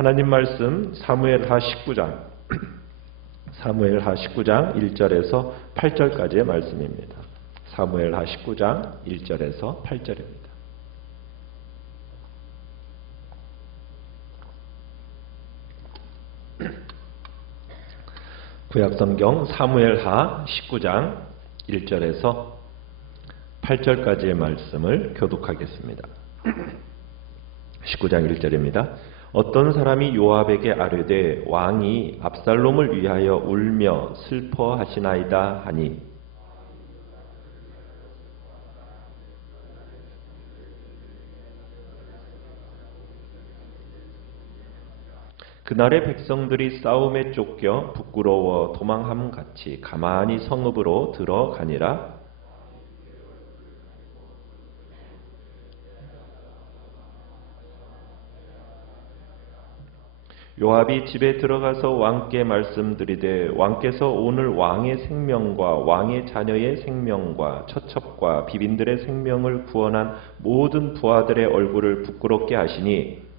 하나님 말씀 사무엘하 19장 사무엘하 19장 1절에서 8절까지의 말씀입니다. 사무엘하 19장 1절에서 8절입니다. 구약성경 사무엘하 19장 1절에서 8절까지의 말씀을 교독하겠습니다. 19장 1절입니다. 어떤 사람이 요압에게 아뢰되 왕이 압살롬을 위하여 울며 슬퍼하시나이다 하니 그날의 백성들이 싸움에 쫓겨 부끄러워 도망함같이 가만히 성읍으로 들어가니라. 요압이 집에 들어가서 왕께 말씀드리되 왕께서 오늘 왕의 생명과 왕의 자녀의 생명과 처첩과 비빈들의 생명을 구원한 모든 부하들의 얼굴을 부끄럽게 하시니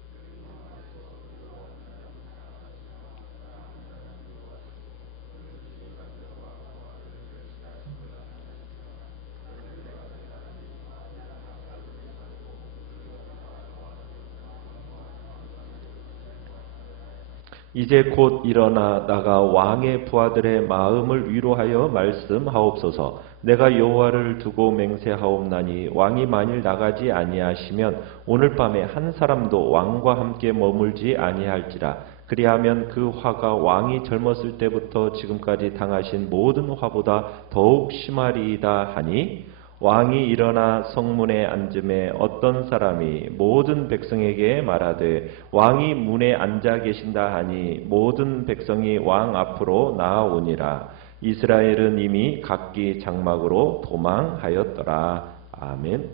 이제 곧 일어나 나가 왕의 부하들의 마음을 위로하여 말씀하옵소서. 내가 여호와를 두고 맹세하옵나니 왕이 만일 나가지 아니하시면 오늘 밤에 한 사람도 왕과 함께 머물지 아니할지라. 그리하면 그 화가 왕이 젊었을 때부터 지금까지 당하신 모든 화보다 더욱 심하리이다 하니 왕이 일어나 성문에 앉음에 어떤 사람이 모든 백성에게 말하되 왕이 문에 앉아 계신다 하니 모든 백성이 왕 앞으로 나아오니라. 이스라엘은 이미 각기 장막으로 도망하였더라. 아멘.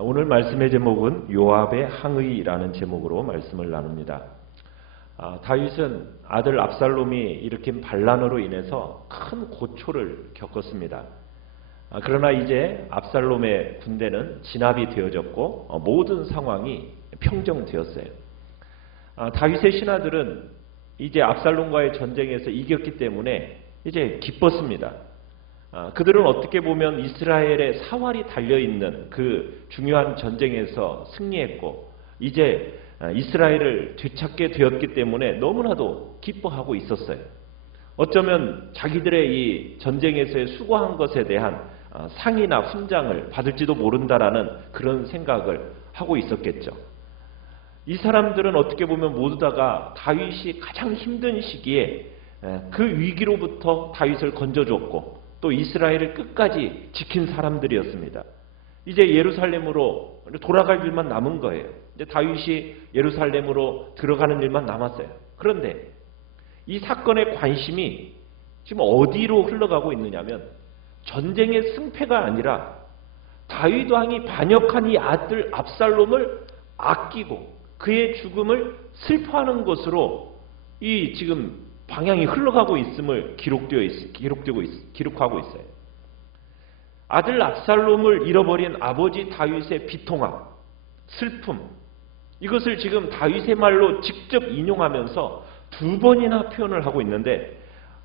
오늘 말씀의 제목은 요압의 항의라는 제목으로 말씀을 나눕니다. 다윗은 아들 압살롬이 일으킨 반란으로 인해서 큰 고초를 겪었습니다. 그러나 이제 압살롬의 군대는 진압이 되어졌고 모든 상황이 평정되었어요. 다윗의 신하들은 이제 압살롬과의 전쟁에서 이겼기 때문에 이제 기뻤습니다. 그들은 어떻게 보면 이스라엘의 사활이 달려있는 그 중요한 전쟁에서 승리했고 이제 이스라엘을 되찾게 되었기 때문에 너무나도 기뻐하고 있었어요. 어쩌면 자기들의 이 전쟁에서의 수고한 것에 대한 상이나 훈장을 받을지도 모른다라는 그런 생각을 하고 있었겠죠. 이 사람들은 어떻게 보면 모두 다가 다윗이 가장 힘든 시기에 그 위기로부터 다윗을 건져줬고 또 이스라엘을 끝까지 지킨 사람들이었습니다. 이제 예루살렘으로 돌아갈 일만 남은 거예요. 이제 다윗이 예루살렘으로 들어가는 일만 남았어요. 그런데 이 사건의 관심이 지금 어디로 흘러가고 있느냐면 전쟁의 승패가 아니라 다윗 왕이 반역한 이 아들 압살롬을 아끼고 그의 죽음을 슬퍼하는 것으로 이 지금 방향이 흘러가고 있음을 기록하고 있어요. 아들 압살롬을 잃어버린 아버지 다윗의 비통함, 슬픔, 이것을 지금 다윗의 말로 직접 인용하면서 두 번이나 표현을 하고 있는데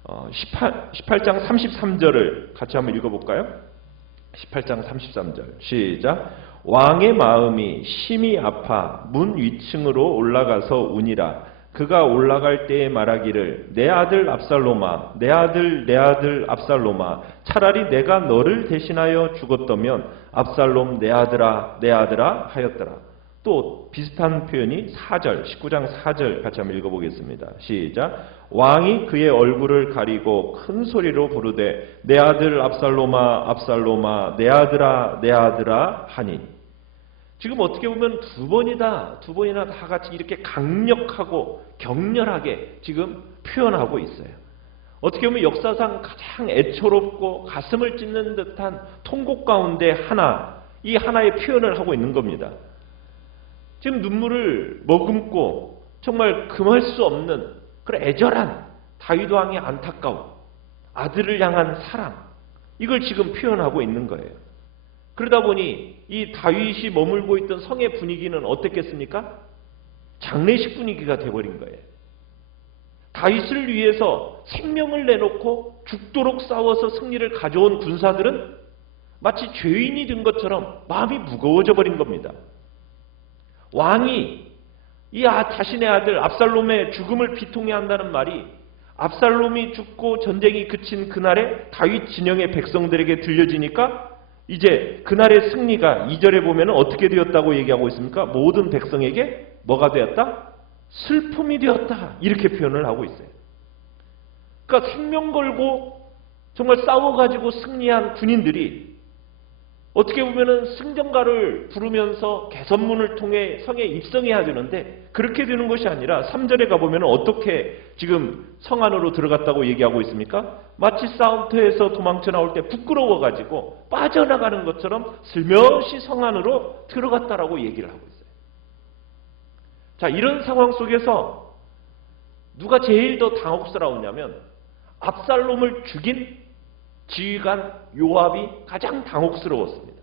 18장 33절을 같이 한번 읽어볼까요? 18장 33절 시작. 왕의 마음이 심히 아파 문 위층으로 올라가서 우니라. 그가 올라갈 때에 말하기를 내 아들 압살롬아 내 아들 압살롬아 차라리 내가 너를 대신하여 죽었다면 압살롬 내 아들아 하였더라. 또 비슷한 표현이 4절 19장 4절 같이 한번 읽어보겠습니다. 시작. 왕이 그의 얼굴을 가리고 큰 소리로 부르되 내 아들 압살롬아 압살롬아 내 아들아 하니 지금 어떻게 보면 두 번이나 다 같이 이렇게 강력하고 격렬하게 지금 표현하고 있어요. 어떻게 보면 역사상 가장 애처롭고 가슴을 찢는 듯한 통곡 가운데 이 하나의 표현을 하고 있는 겁니다. 지금 눈물을 머금고 정말 금할 수 없는 그런 애절한 다윗 왕의 안타까움, 아들을 향한 사랑, 이걸 지금 표현하고 있는 거예요. 그러다 보니 이 다윗이 머물고 있던 성의 분위기는 어땠겠습니까? 장례식 분위기가 돼버린 거예요. 다윗을 위해서 생명을 내놓고 죽도록 싸워서 승리를 가져온 군사들은 마치 죄인이 된 것처럼 마음이 무거워져 버린 겁니다. 왕이 자신의 아들 압살롬의 죽음을 비통해한다는 말이 압살롬이 죽고 전쟁이 그친 그날에 다윗 진영의 백성들에게 들려지니까 이제 그날의 승리가 2절에 보면 어떻게 되었다고 얘기하고 있습니까? 모든 백성에게 뭐가 되었다? 슬픔이 되었다. 이렇게 표현을 하고 있어요. 그러니까 생명 걸고 정말 싸워가지고 승리한 군인들이 어떻게 보면은 승전가를 부르면서 개선문을 통해 성에 입성해야 되는데 그렇게 되는 것이 아니라 3절에 가보면 어떻게 지금 성 안으로 들어갔다고 얘기하고 있습니까? 마치 싸움터에서 도망쳐 나올 때 부끄러워가지고 빠져나가는 것처럼 슬며시 성 안으로 들어갔다라고 얘기를 하고 있어요. 자, 이런 상황 속에서 누가 제일 더 당혹스러웠냐면 압살롬을 죽인 지휘관 요압이 가장 당혹스러웠습니다.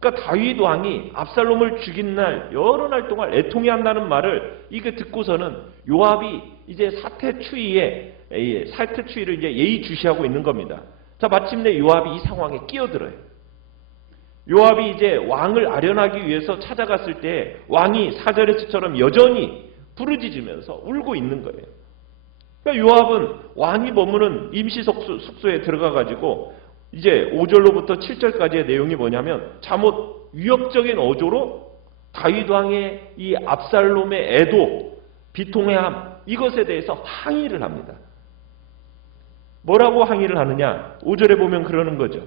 그러니까 다윗 왕이 압살롬을 죽인 날 여러 날 동안 애통해한다는 말을 이게 듣고서는 요압이 이제 사퇴 추이를 이제 예의주시하고 있는 겁니다. 자, 마침내 요압이 이 상황에 끼어들어요. 요압이 이제 왕을 아련하기 위해서 찾아갔을 때 왕이 4절에서처럼 여전히 부르짖으면서 울고 있는 거예요. 그러니까 요압은 왕이 머무는 임시 숙소에 들어가가지고 이제 5절로부터 7절까지의 내용이 뭐냐면 잠옷 위협적인 어조로 다윗 왕의 이 압살롬의 애도 비통해함 이것에 대해서 항의를 합니다. 뭐라고 항의를 하느냐? 5절에 보면 그러는 거죠.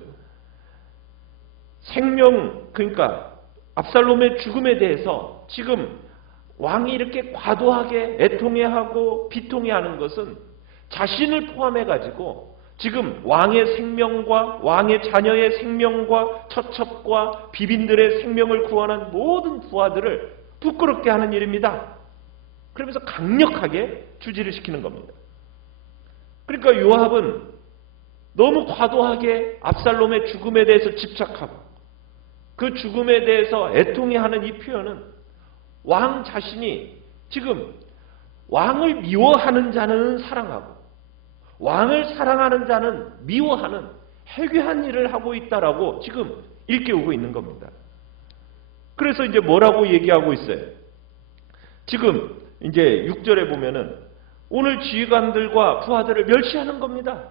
그러니까 압살롬의 죽음에 대해서 지금 왕이 이렇게 과도하게 애통해하고 비통해하는 것은 자신을 포함해가지고 지금 왕의 생명과 왕의 자녀의 생명과 처첩과 비빈들의 생명을 구원한 모든 부하들을 부끄럽게 하는 일입니다. 그러면서 강력하게 주지를 시키는 겁니다. 그러니까 요압은 너무 과도하게 압살롬의 죽음에 대해서 집착하고 그 죽음에 대해서 애통해하는 이 표현은 왕 자신이 지금 왕을 미워하는 자는 사랑하고 왕을 사랑하는 자는 미워하는 해괴한 일을 하고 있다라고 지금 일깨우고 있는 겁니다. 그래서 이제 뭐라고 얘기하고 있어요? 지금 이제 6절에 보면은 오늘 지휘관들과 부하들을 멸시하는 겁니다.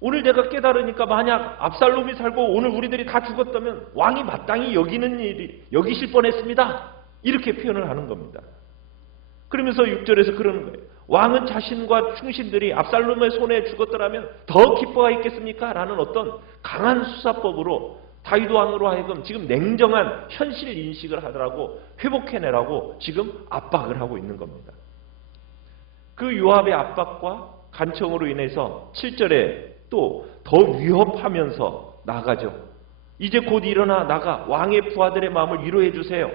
오늘 내가 깨달으니까 만약 압살롬이 살고 오늘 우리들이 다 죽었다면 왕이 마땅히 여기실 뻔했습니다. 이렇게 표현을 하는 겁니다. 그러면서 6절에서 그러는 거예요. 왕은 자신과 충신들이 압살롬의 손에 죽었더라면 더 기뻐하겠습니까? 라는 어떤 강한 수사법으로 다윗 왕으로 하여금 지금 냉정한 현실 인식을 하더라고 회복해내라고 지금 압박을 하고 있는 겁니다. 그 요압의 압박과 간청으로 인해서 7절에 또 더 위협하면서 나가죠. 이제 곧 일어나 나가 왕의 부하들의 마음을 위로해 주세요.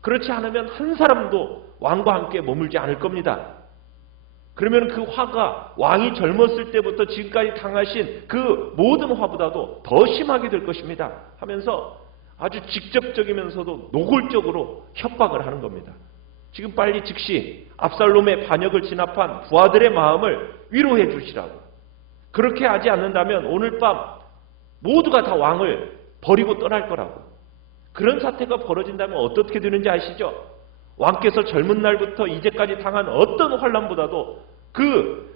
그렇지 않으면 한 사람도 왕과 함께 머물지 않을 겁니다. 그러면 그 화가 왕이 젊었을 때부터 지금까지 당하신 그 모든 화보다도 더 심하게 될 것입니다. 하면서 아주 직접적이면서도 노골적으로 협박을 하는 겁니다. 지금 빨리 즉시 압살롬의 반역을 진압한 부하들의 마음을 위로해 주시라고. 그렇게 하지 않는다면 오늘 밤 모두가 다 왕을 버리고 떠날 거라고. 그런 사태가 벌어진다면 어떻게 되는지 아시죠? 왕께서 젊은 날부터 이제까지 당한 어떤 환난보다도 그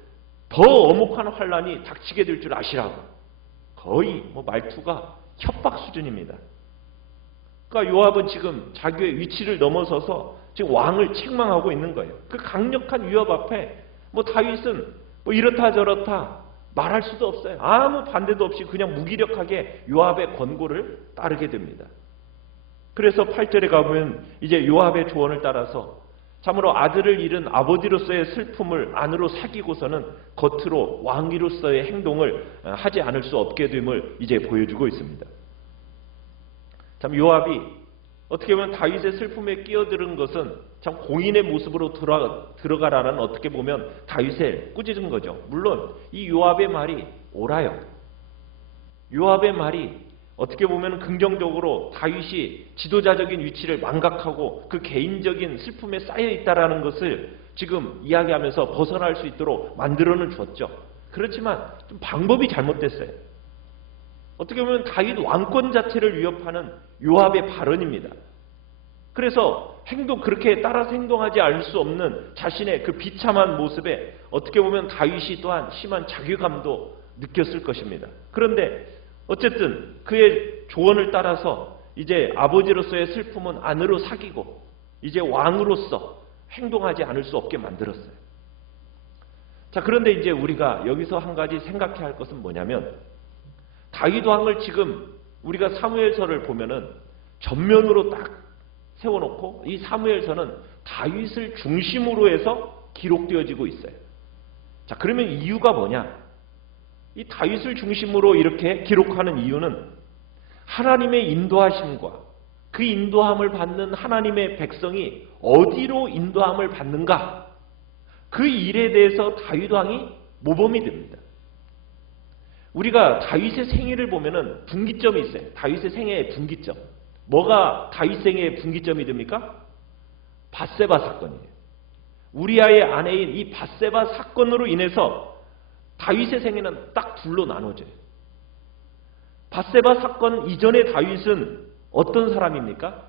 더 엄혹한 환난이 닥치게 될 줄 아시라고. 거의 말투가 협박 수준입니다. 그러니까 요압은 지금 자기의 위치를 넘어서서 지금 왕을 책망하고 있는 거예요. 그 강력한 위협 앞에 다윗은 이렇다 저렇다 말할 수도 없어요. 아무 반대도 없이 그냥 무기력하게 요압의 권고를 따르게 됩니다. 그래서 8절에 가보면 이제 요압의 조언을 따라서 참으로 아들을 잃은 아버지로서의 슬픔을 안으로 사귀고서는 겉으로 왕위로서의 행동을 하지 않을 수 없게 됨을 이제 보여주고 있습니다. 참 요압이 어떻게 보면 다윗의 슬픔에 끼어드는 것은 참 공인의 모습으로 들어가라는 어떻게 보면 다윗을 꾸짖은 거죠. 물론 이 요압의 말이 옳아요. 요압의 말이 어떻게 보면 긍정적으로 다윗이 지도자적인 위치를 망각하고 그 개인적인 슬픔에 쌓여 있다라는 것을 지금 이야기하면서 벗어날 수 있도록 만들어는 줬죠. 그렇지만 좀 방법이 잘못됐어요. 어떻게 보면 다윗 왕권 자체를 위협하는 요압의 발언입니다. 그래서 그렇게 따라서 행동하지 않을 수 없는 자신의 그 비참한 모습에 어떻게 보면 다윗이 또한 심한 자괴감도 느꼈을 것입니다. 그런데 어쨌든 그의 조언을 따라서 이제 아버지로서의 슬픔은 안으로 사귀고 이제 왕으로서 행동하지 않을 수 없게 만들었어요. 자, 그런데 이제 우리가 여기서 한 가지 생각해야 할 것은 뭐냐면 다윗 왕을 지금 우리가 사무엘서를 보면은 전면으로 딱 세워놓고 이 사무엘서는 다윗을 중심으로 해서 기록되어지고 있어요. 자, 그러면 이유가 뭐냐? 이 다윗을 중심으로 이렇게 기록하는 이유는 하나님의 인도하심과 그 인도함을 받는 하나님의 백성이 어디로 인도함을 받는가? 그 일에 대해서 다윗 왕이 모범이 됩니다. 우리가 다윗의 생애를 보면은 분기점이 있어요. 다윗의 생애의 분기점. 뭐가 다윗 생애의 분기점이 됩니까? 밧세바 사건이에요. 우리아의 아내인 이 밧세바 사건으로 인해서 다윗의 생애는 딱 둘로 나눠져요. 밧세바 사건 이전의 다윗은 어떤 사람입니까?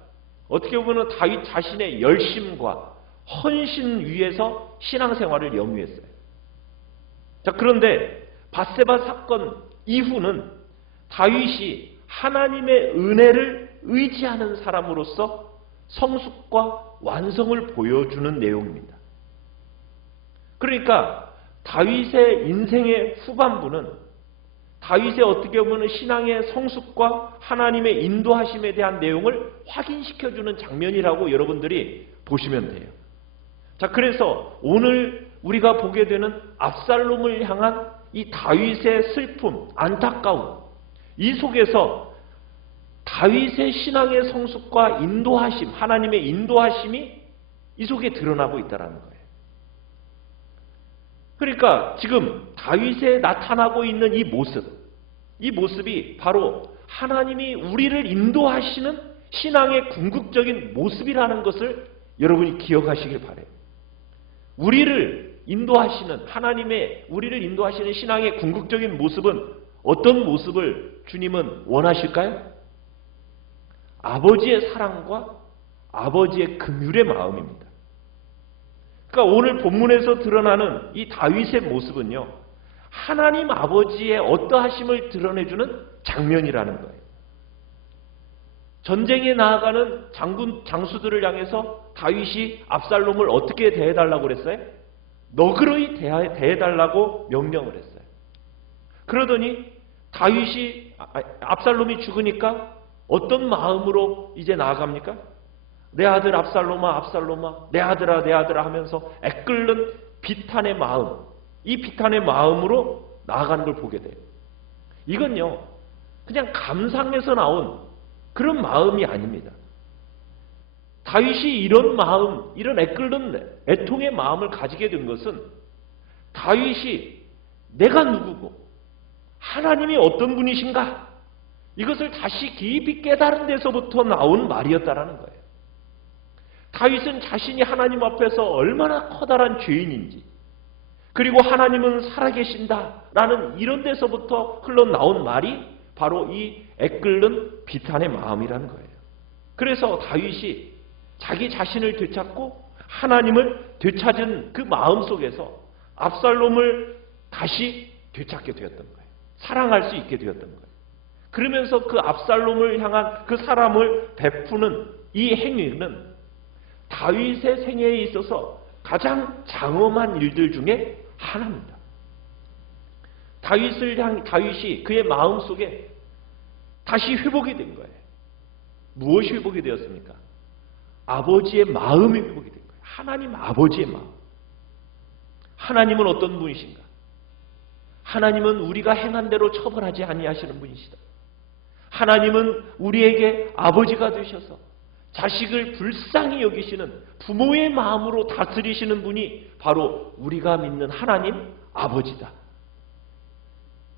어떻게 보면 다윗 자신의 열심과 헌신 위에서 신앙생활을 영위했어요. 자, 그런데 밧세바 사건 이후는 다윗이 하나님의 은혜를 의지하는 사람으로서 성숙과 완성을 보여주는 내용입니다. 그러니까 다윗의 인생의 후반부는 다윗의 어떻게 보면 신앙의 성숙과 하나님의 인도하심에 대한 내용을 확인시켜주는 장면이라고 여러분들이 보시면 돼요. 자, 그래서 오늘 우리가 보게 되는 압살롬을 향한 이 다윗의 슬픔, 안타까움, 이 속에서 다윗의 신앙의 성숙과 인도하심, 하나님의 인도하심이 이 속에 드러나고 있다는 거예요. 그러니까 지금 다윗에 나타나고 있는 이 모습이 바로 하나님이 우리를 인도하시는 신앙의 궁극적인 모습이라는 것을 여러분이 기억하시길 바라요. 우리를 인도하시는 우리를 인도하시는 신앙의 궁극적인 모습은 어떤 모습을 주님은 원하실까요? 아버지의 사랑과 아버지의 긍휼의 마음입니다. 그러니까 오늘 본문에서 드러나는 이 다윗의 모습은요, 하나님 아버지의 어떠하심을 드러내주는 장면이라는 거예요. 전쟁에 나아가는 장수들을 향해서 다윗이 압살롬을 어떻게 대해달라고 그랬어요? 너그러이 대해달라고 명령을 했어요. 그러더니 압살롬이 죽으니까 어떤 마음으로 이제 나아갑니까? 내 아들 압살롬아, 압살롬아, 내 아들아, 내 아들아 하면서 애끓는 비탄의 마음, 이 비탄의 마음으로 나아가는 걸 보게 돼요. 이건요, 그냥 감상에서 나온 그런 마음이 아닙니다. 다윗이 이런 마음, 이런 애끓는 애통의 마음을 가지게 된 것은 다윗이 내가 누구고 하나님이 어떤 분이신가, 이것을 다시 깊이 깨달은 데서부터 나온 말이었다라는 거예요. 다윗은 자신이 하나님 앞에서 얼마나 커다란 죄인인지, 그리고 하나님은 살아계신다라는 이런 데서부터 흘러나온 말이 바로 이 애끓는 비탄의 마음이라는 거예요. 그래서 다윗이 자기 자신을 되찾고 하나님을 되찾은 그 마음 속에서 압살롬을 다시 되찾게 되었던 거예요. 사랑할 수 있게 되었던 거예요. 그러면서 그 압살롬을 향한 그 사람을 베푸는 이 행위는 다윗의 생애에 있어서 가장 장엄한 일들 중에 하나입니다. 다윗이 그의 마음 속에 다시 회복이 된 거예요. 무엇이 회복이 되었습니까? 아버지의 마음이 회복이 된 거예요. 하나님 아버지의 마음. 하나님은 어떤 분이신가? 하나님은 우리가 행한 대로 처벌하지 아니하시는 분이시다. 하나님은 우리에게 아버지가 되셔서 자식을 불쌍히 여기시는 부모의 마음으로 다스리시는 분이 바로 우리가 믿는 하나님 아버지다.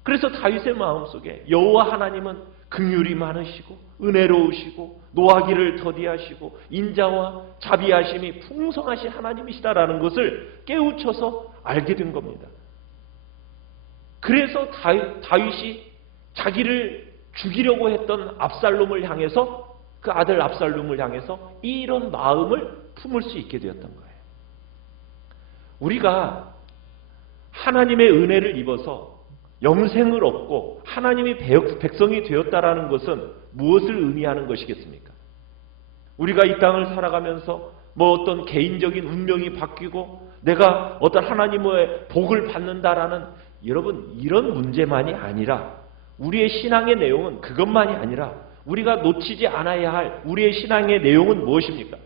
그래서 다윗의 마음속에 여호와 하나님은 긍휼이 많으시고 은혜로우시고 노하기를 더디하시고 인자와 자비하심이 풍성하신 하나님이시다라는 것을 깨우쳐서 알게 된 겁니다. 그래서 다윗이 자기를 죽이려고 했던 압살롬을 향해서, 그 아들 압살롬을 향해서 이런 마음을 품을 수 있게 되었던 거예요. 우리가 하나님의 은혜를 입어서 영생을 얻고 하나님의 백성이 되었다라는 것은 무엇을 의미하는 것이겠습니까? 우리가 이 땅을 살아가면서 어떤 개인적인 운명이 바뀌고 내가 어떤 하나님의 복을 받는다라는, 여러분, 이런 문제만이 아니라, 우리의 신앙의 내용은 그것만이 아니라 우리가 놓치지 않아야 할 우리의 신앙의 내용은 무엇입니까?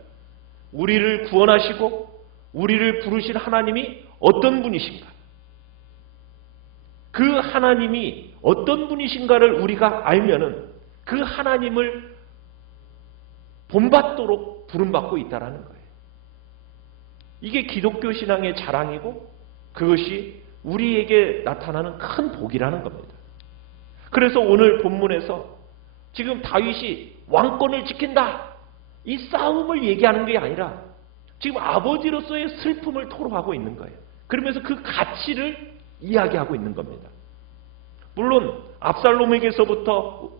우리를 구원하시고 우리를 부르신 하나님이 어떤 분이신가? 그 하나님이 어떤 분이신가를 우리가 알면은 그 하나님을 본받도록 부름받고 있다라는 거예요. 이게 기독교 신앙의 자랑이고 그것이 우리에게 나타나는 큰 복이라는 겁니다. 그래서 오늘 본문에서 지금 다윗이 왕권을 지킨다, 이 싸움을 얘기하는 게 아니라 지금 아버지로서의 슬픔을 토로하고 있는 거예요. 그러면서 그 가치를 이야기하고 있는 겁니다. 물론 압살롬에게서부터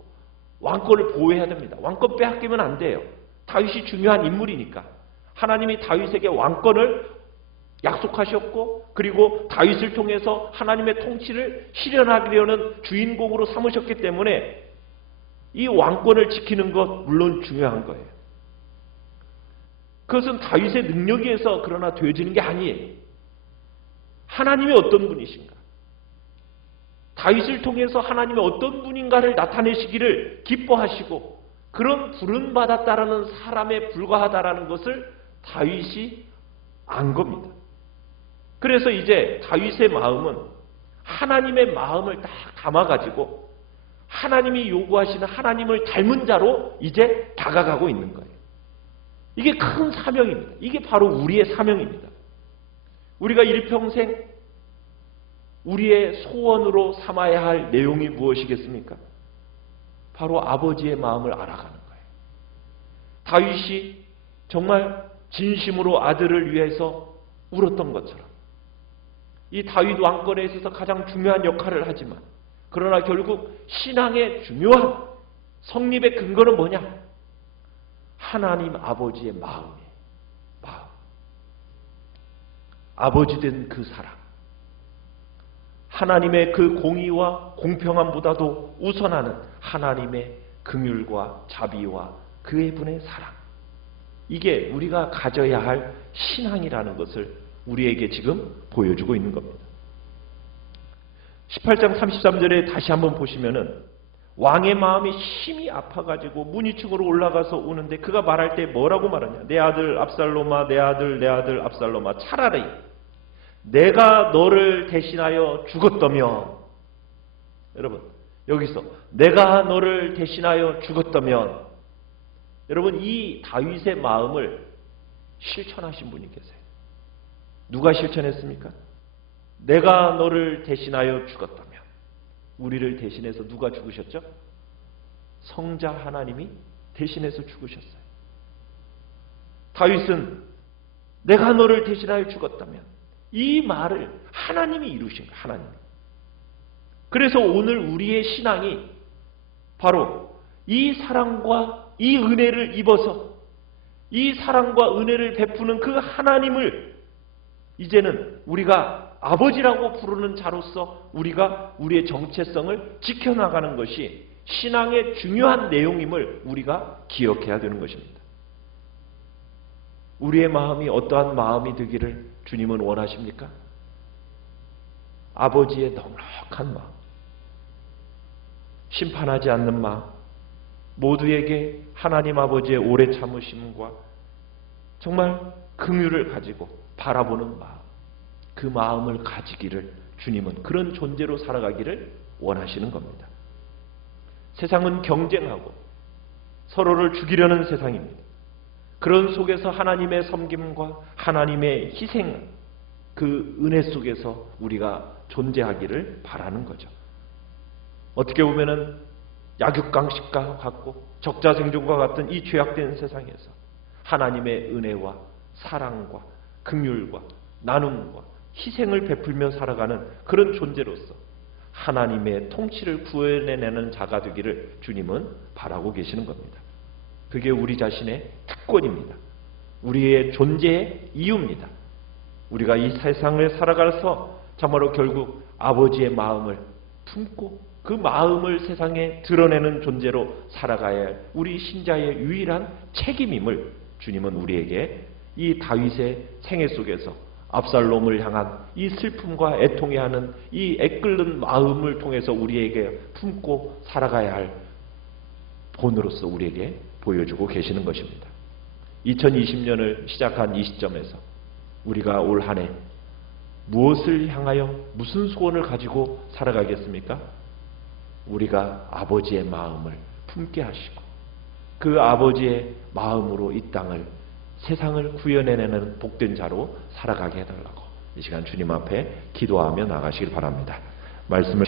왕권을 보호해야 됩니다. 왕권 빼앗기면 안 돼요. 다윗이 중요한 인물이니까. 하나님이 다윗에게 왕권을 약속하셨고, 그리고 다윗을 통해서 하나님의 통치를 실현하려는 주인공으로 삼으셨기 때문에 이 왕권을 지키는 것 물론 중요한 거예요. 그것은 다윗의 능력에 의해서 그러나 되어지는 게 아니에요. 하나님이 어떤 분이신가? 다윗을 통해서 하나님이 어떤 분인가를 나타내시기를 기뻐하시고 그런 부름받았다라는 사람에 불과하다라는 것을 다윗이 안 겁니다. 그래서 이제 다윗의 마음은 하나님의 마음을 딱 담아가지고 하나님이 요구하시는 하나님을 닮은 자로 이제 다가가고 있는 거예요. 이게 큰 사명입니다. 이게 바로 우리의 사명입니다. 우리가 일평생 우리의 소원으로 삼아야 할 내용이 무엇이겠습니까? 바로 아버지의 마음을 알아가는 거예요. 다윗이 정말 진심으로 아들을 위해서 울었던 것처럼 이 다윗 왕권에 있어서 가장 중요한 역할을 하지만, 그러나 결국 신앙의 중요한 성립의 근거는 뭐냐? 하나님 아버지의 마음이에요. 마음. 아버지 된 그 사랑. 하나님의 그 공의와 공평함보다도 우선하는 하나님의 긍휼과 자비와 그의 분의 사랑. 이게 우리가 가져야 할 신앙이라는 것을 우리에게 지금 보여주고 있는 겁니다. 18장 33절에 다시 한번 보시면은 왕의 마음이 심히 아파가지고 문위층으로 올라가서 우는데 그가 말할 때 뭐라고 말하냐? 내 아들 압살롬아, 내 아들 압살롬아, 차라리 내가 너를 대신하여 죽었다면, 여러분 여기서 내가 너를 대신하여 죽었다면, 여러분 이 다윗의 마음을 실천하신 분이 계세요. 누가 실천했습니까? 내가 너를 대신하여 죽었다면. 우리를 대신해서 누가 죽으셨죠? 성자 하나님이 대신해서 죽으셨어요. 다윗은 내가 너를 대신하여 죽었다면, 이 말을 하나님이 이루신 거예요. 하나님이. 그래서 오늘 우리의 신앙이 바로 이 사랑과 이 은혜를 입어서 이 사랑과 은혜를 베푸는 그 하나님을 이제는 우리가 아버지라고 부르는 자로서 우리가 우리의 정체성을 지켜나가는 것이 신앙의 중요한 내용임을 우리가 기억해야 되는 것입니다. 우리의 마음이 어떠한 마음이 되기를 주님은 원하십니까? 아버지의 넉넉한 마음, 심판하지 않는 마음, 모두에게 하나님 아버지의 오래 참으심과 정말 긍휼을 가지고 바라보는 마음, 그 마음을 가지기를 주님은 그런 존재로 살아가기를 원하시는 겁니다. 세상은 경쟁하고 서로를 죽이려는 세상입니다. 그런 속에서 하나님의 섬김과 하나님의 희생, 그 은혜 속에서 우리가 존재하기를 바라는 거죠. 어떻게 보면은 약육강식과 같고 적자생존과 같은 이 죄악된 세상에서 하나님의 은혜와 사랑과 긍휼과 나눔과 희생을 베풀며 살아가는 그런 존재로서 하나님의 통치를 구해내는 자가 되기를 주님은 바라고 계시는 겁니다. 그게 우리 자신의 특권입니다. 우리의 존재의 이유입니다. 우리가 이 세상을 살아가서 참으로 결국 아버지의 마음을 품고 그 마음을 세상에 드러내는 존재로 살아가야 할 우리 신자의 유일한 책임임을 주님은 우리에게 이 다윗의 생애 속에서 압살롬을 향한 이 슬픔과 애통해하는 이 애끓는 마음을 통해서 우리에게 품고 살아가야 할 본으로서 우리에게 보여주고 계시는 것입니다. 2020년을 시작한 이 시점에서 우리가 올 한 해 무엇을 향하여 무슨 소원을 가지고 살아가겠습니까? 우리가 아버지의 마음을 품게 하시고 그 아버지의 마음으로 이 땅을 세상을 구현해내는 복된 자로 살아가게 해달라고 이 시간 주님 앞에 기도하며 나가시길 바랍니다. 말씀을